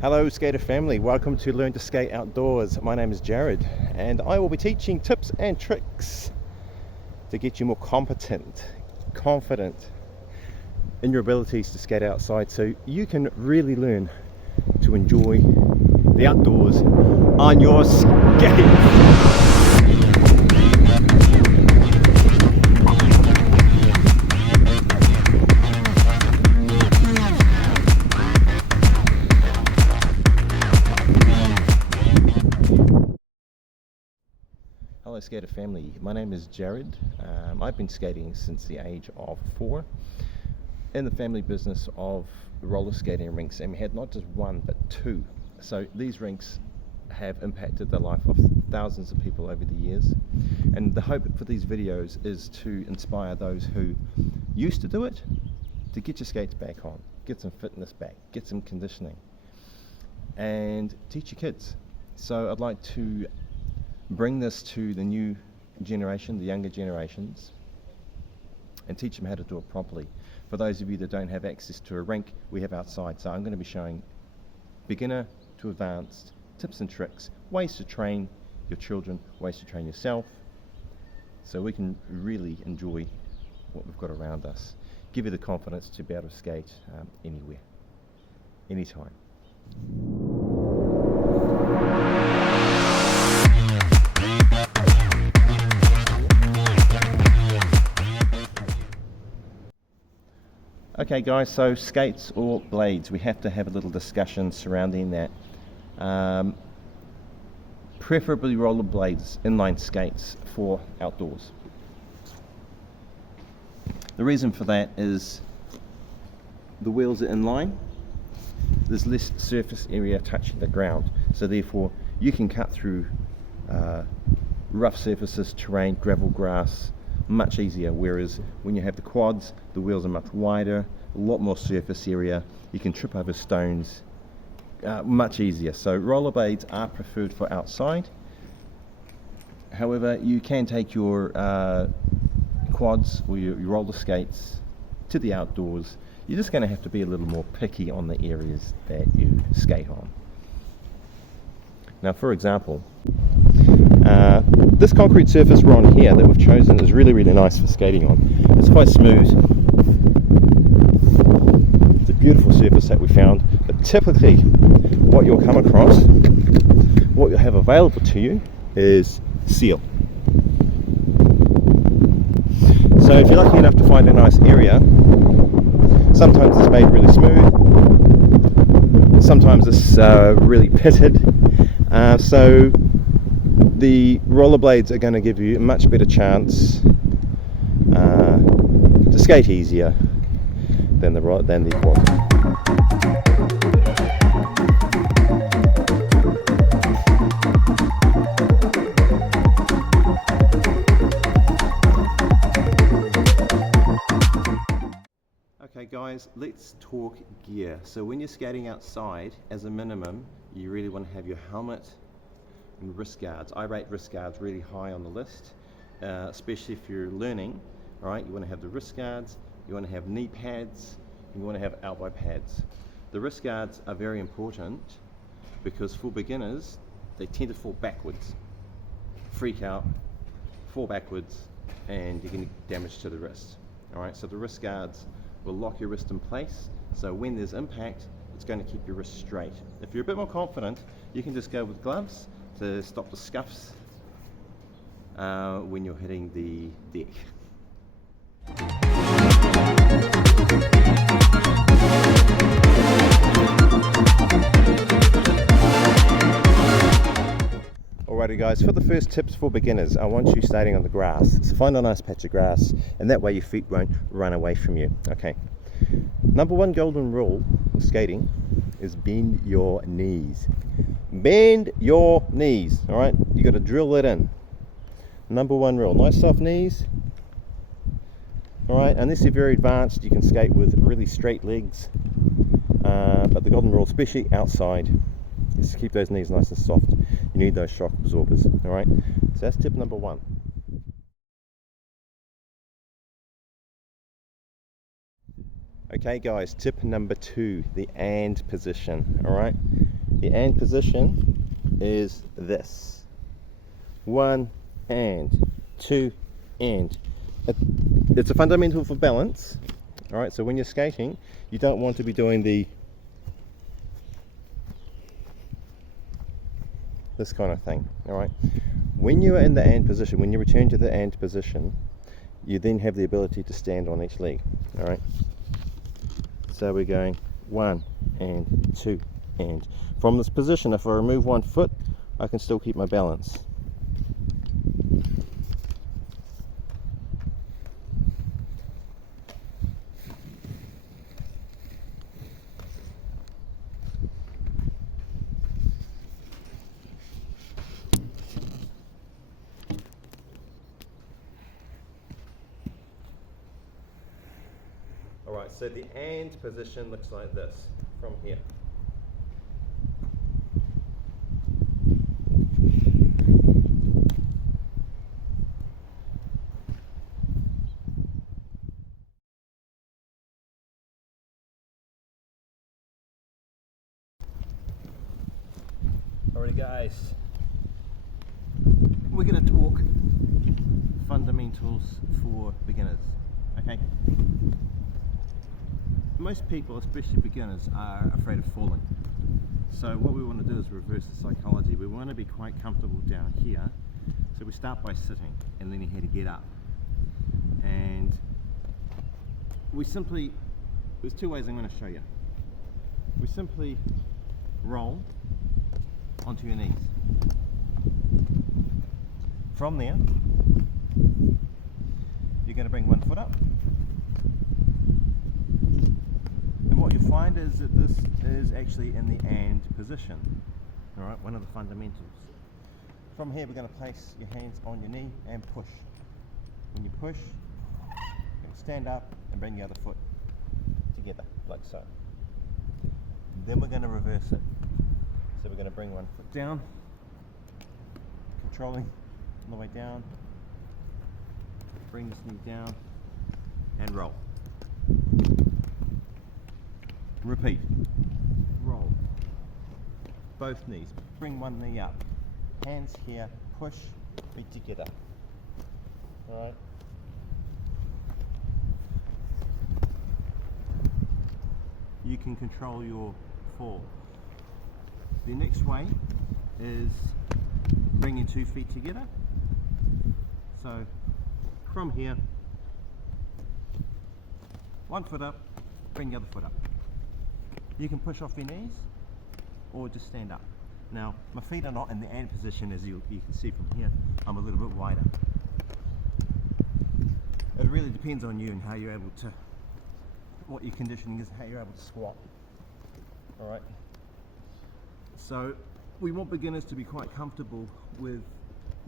Hello skater family, welcome to Learn to Skate Outdoors. My name is Jared and I will be teaching tips and tricks to get you more competent, confident in your abilities to skate outside so you can really learn to enjoy the outdoors on your skate. Hello skater family, my name is Jared. I've been skating since the age of 4 in the family business of roller skating rinks, and we had not just one but 2. So these rinks have impacted the life of thousands of people over the years, and the hope for these videos is to inspire those who used to do it to get your skates back on, get some fitness back, get some conditioning, and teach your kids. So I'd like to bring this to the new generation, the younger generations, and teach them how to do it properly. For those of you that don't have access to a rink, we have outside. So I'm going to be showing beginner to advanced tips and tricks, ways to train your children, ways to train yourself, so we can really enjoy what we've got around us. Give you the confidence to be able to skate anywhere, anytime. Okay guys, so skates or blades, we have to have a little discussion surrounding that. Preferably rollerblades, inline skates for outdoors. The reason for that is the wheels are inline, there's less surface area touching the ground, so therefore you can cut through rough surfaces, terrain, gravel, grass, much easier, whereas when you have the quads, the wheels are much wider, a lot more surface area, you can trip over stones, much easier. So rollerblades are preferred for outside. However, you can take your quads or your roller skates to the outdoors. You're just going to have to be a little more picky on the areas that you skate on. Now, for example, this concrete surface we're on here that we've chosen is really nice for skating on. It's quite smooth. It's a beautiful surface that we found, but typically what you'll come across, what you'll have available to you is seal. So if you're lucky enough to find a nice area, sometimes it's made really smooth, sometimes it's really pitted, so the rollerblades are going to give you a much better chance to skate easier than the quad. Okay guys, let's talk gear. So when you're skating outside, as a minimum, you really want to have your helmet and wrist guards. I rate wrist guards really high on the list, especially if you're learning. All right, you want to have the wrist guards, you want to have knee pads, and you want to have elbow pads. The wrist guards are very important because for beginners, they tend to fall backwards, freak out, fall backwards, and you can get damage to the wrist. All right, so the wrist guards will lock your wrist in place, so when there's impact, it's going to keep your wrist straight. If you're a bit more confident, you can just go with gloves to stop the scuffs when you're hitting the deck. Alrighty guys, for the first tips for beginners, I want you skating on the grass. So find a nice patch of grass, and that way your feet won't run away from you. Okay. Number 1 golden rule of skating is bend your knees. Bend your knees, all right? You got to drill that in. Number 1 rule, nice soft knees. All right, unless you're very advanced, you can skate with really straight legs. But the golden rule, especially outside, is to keep those knees nice and soft. You need those shock absorbers, all right? So that's tip number 1. Okay guys, tip number 2, the and position, all right? The and position is this. 1 and 2 and. It's a fundamental for balance. Alright, so when you're skating, you don't want to be doing this kind of thing. Alright, when you are in the and position, when you return to the and position, you then have the ability to stand on each leg. Alright, so we're going 1 and 2 and. From this position, if I remove one foot, I can still keep my balance. Alright, so the and position looks like this from here. Alright guys, we're going to talk fundamentals for beginners, okay? Most people, especially beginners, are afraid of falling. So what we want to do is reverse the psychology. We want to be quite comfortable down here. So we start by sitting and learning how to get up. And we simply, there's two ways I'm going to show you. We simply roll onto your knees. From there, you're going to bring one foot up. And what you find is that this is actually in the and position. Alright, one of the fundamentals. From here, we're going to place your hands on your knee and push. When you push, you're going to stand up and bring the other foot together, like so. Then we're going to reverse it. So we're going to bring one foot down, controlling on the way down, bring this knee down, and roll. Repeat. Roll. Both knees. Bring one knee up. Hands here, push, feet together. Alright. You can control your fall. The next way is bringing 2 feet together. So from here, one foot up, bring the other foot up. You can push off your knees or just stand up. Now my feet are not in the and position, as you can see from here. I'm a little bit wider. It really depends on you and how you're able to, what your conditioning is, how you're able to squat. Alright. So we want beginners to be quite comfortable with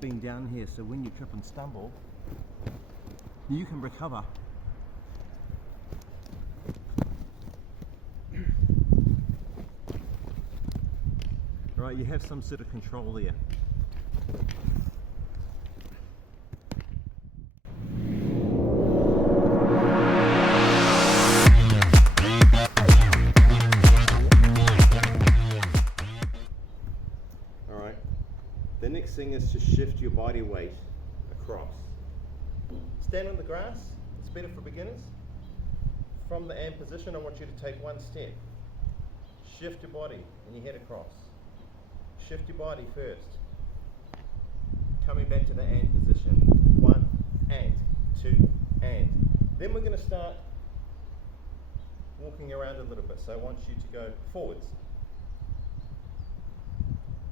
being down here, so when you trip and stumble, you can recover. Right, you have some sort of control there. The next thing is to shift your body weight across. Stand on the grass, it's better for beginners. From the and position, I want you to take one step. Shift your body and you head across. Shift your body first. Coming back to the and position. 1 and 2 and. Then we're going to start walking around a little bit. So I want you to go forwards,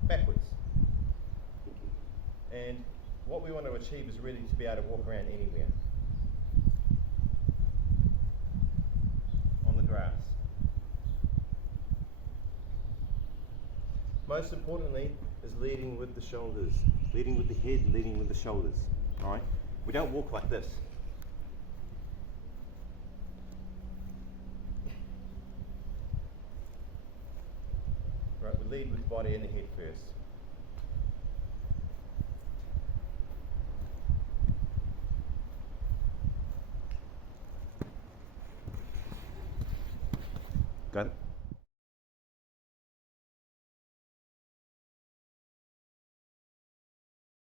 backwards. And what we want to achieve is really to be able to walk around anywhere on the grass. Most importantly is leading with the shoulders, leading with the head, leading with the shoulders. Alright? We don't walk like this. Right, we lead with the body and the head first.